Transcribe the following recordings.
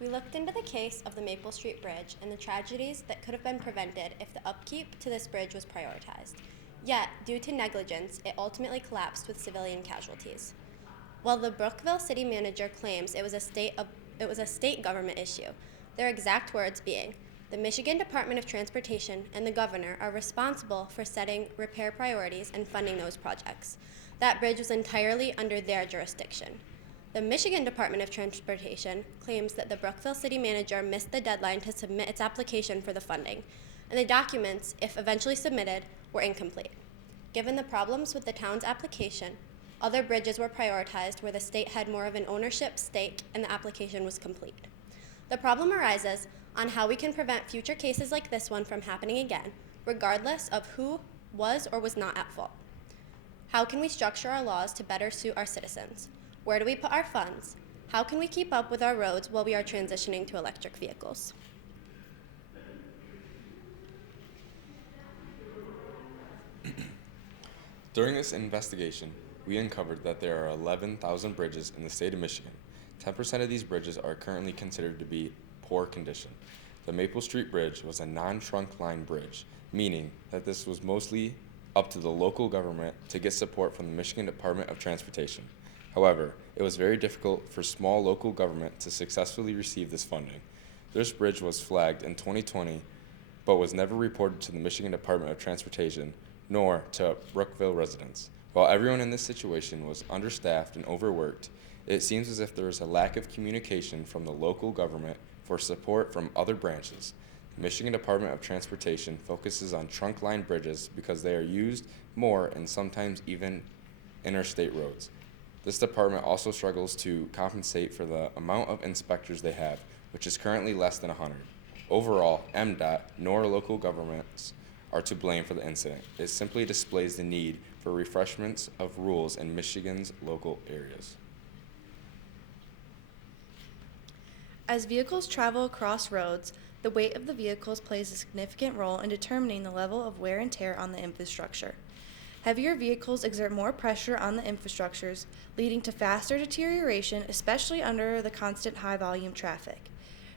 We looked into the case of the Maple Street Bridge and the tragedies that could have been prevented if the upkeep to this bridge was prioritized. Yet, due to negligence, it ultimately collapsed with civilian casualties. While the Brookville city manager claims it was a state government issue, their exact words being, "The Michigan Department of Transportation and the governor are responsible for setting repair priorities and funding those projects. That bridge was entirely under their jurisdiction." The Michigan Department of Transportation claims that the Brookville city manager missed the deadline to submit its application for the funding, and the documents, if eventually submitted, were incomplete. Given the problems with the town's application, other bridges were prioritized where the state had more of an ownership stake and the application was complete. The problem arises on how we can prevent future cases like this one from happening again, regardless of who was or was not at fault. How can we structure our laws to better suit our citizens? Where do we put our funds? How can we keep up with our roads while we are transitioning to electric vehicles? During this investigation, we uncovered that there are 11,000 bridges in the state of Michigan. 10% of these bridges are currently considered to be poor condition. The Maple Street Bridge was a non-trunk line bridge, meaning that this was mostly up to the local government to get support from the Michigan Department of Transportation. However, it was very difficult for small local government to successfully receive this funding. This bridge was flagged in 2020, but was never reported to the Michigan Department of Transportation nor to Brookville residents. While everyone in this situation was understaffed and overworked, it seems as if there is a lack of communication from the local government for support from other branches. The Michigan Department of Transportation focuses on trunk line bridges because they are used more and sometimes even interstate roads. This department also struggles to compensate for the amount of inspectors they have, which is currently less than 100. Overall, MDOT nor local governments are to blame for the incident. It simply displays the need for refreshments of rules in Michigan's local areas. As vehicles travel across roads, the weight of the vehicles plays a significant role in determining the level of wear and tear on the infrastructure. Heavier vehicles exert more pressure on the infrastructures, leading to faster deterioration, especially under the constant high-volume traffic.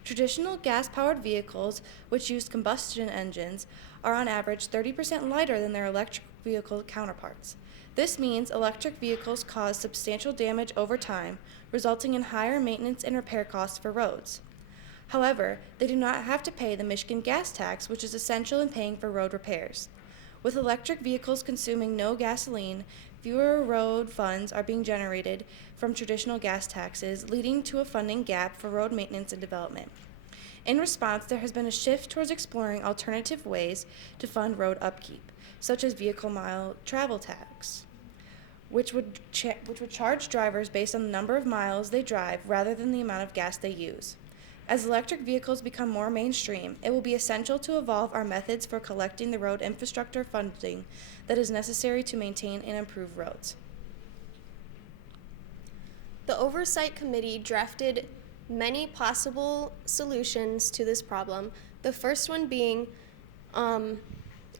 Traditional gas-powered vehicles, which use combustion engines, are on average 30% lighter than their electric vehicle counterparts. This means electric vehicles cause substantial damage over time, resulting in higher maintenance and repair costs for roads. However, they do not have to pay the Michigan gas tax, which is essential in paying for road repairs. With electric vehicles consuming no gasoline, fewer road funds are being generated from traditional gas taxes, leading to a funding gap for road maintenance and development. In response, there has been a shift towards exploring alternative ways to fund road upkeep, such as vehicle mile travel tax, which would charge drivers based on the number of miles they drive rather than the amount of gas they use. As electric vehicles become more mainstream, it will be essential to evolve our methods for collecting the road infrastructure funding that is necessary to maintain and improve roads. The Oversight Committee drafted many possible solutions to this problem, the first one being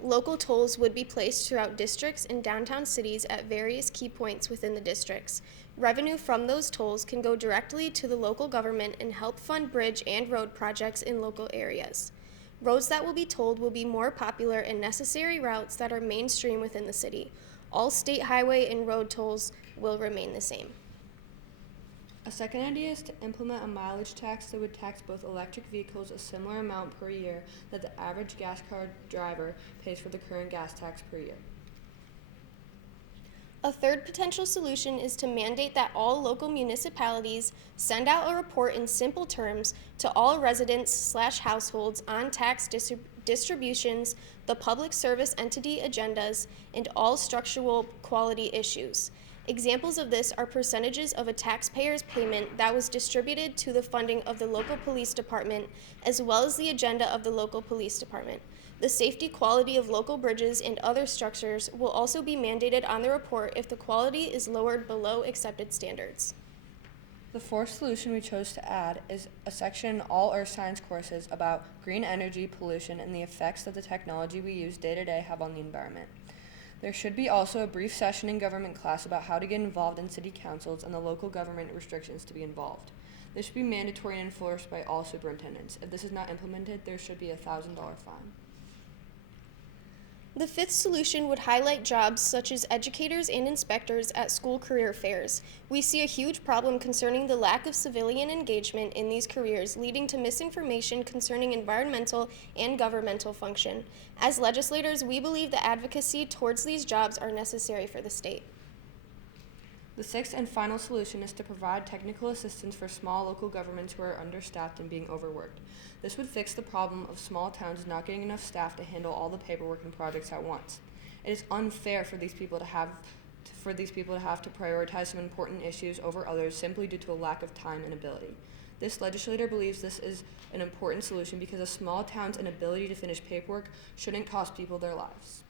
local tolls would be placed throughout districts and downtown cities at various key points within the districts. Revenue from those tolls can go directly to the local government and help fund bridge and road projects in local areas. Roads that will be tolled will be more popular and necessary routes that are mainstream within the city. All state highway and road tolls will remain the same. A second idea is to implement a mileage tax that would tax both electric vehicles a similar amount per year that the average gas car driver pays for the current gas tax per year. A third potential solution is to mandate that all local municipalities send out a report in simple terms to all residents/households on tax distributions, the public service entity agendas, and all structural quality issues. Examples of this are percentages of a taxpayer's payment that was distributed to the funding of the local police department, as well as the agenda of the local police department. The safety quality of local bridges and other structures will also be mandated on the report if the quality is lowered below accepted standards. The fourth solution we chose to add is a section in all earth science courses about green energy, pollution, and the effects that the technology we use day to day have on the environment. There should be also a brief session in government class about how to get involved in city councils and the local government restrictions to be involved. This should be mandatory and enforced by all superintendents. If this is not implemented, there should be a $1,000 fine. The fifth solution would highlight jobs such as educators and inspectors at school career fairs. We see a huge problem concerning the lack of civilian engagement in these careers, leading to misinformation concerning environmental and governmental function. As legislators, we believe that advocacy towards these jobs are necessary for the state. The sixth and final solution is to provide technical assistance for small local governments who are understaffed and being overworked. This would fix the problem of small towns not getting enough staff to handle all the paperwork and projects at once. It is unfair for these people to have to prioritize some important issues over others simply due to a lack of time and ability. This legislator believes this is an important solution because a small town's inability to finish paperwork shouldn't cost people their lives.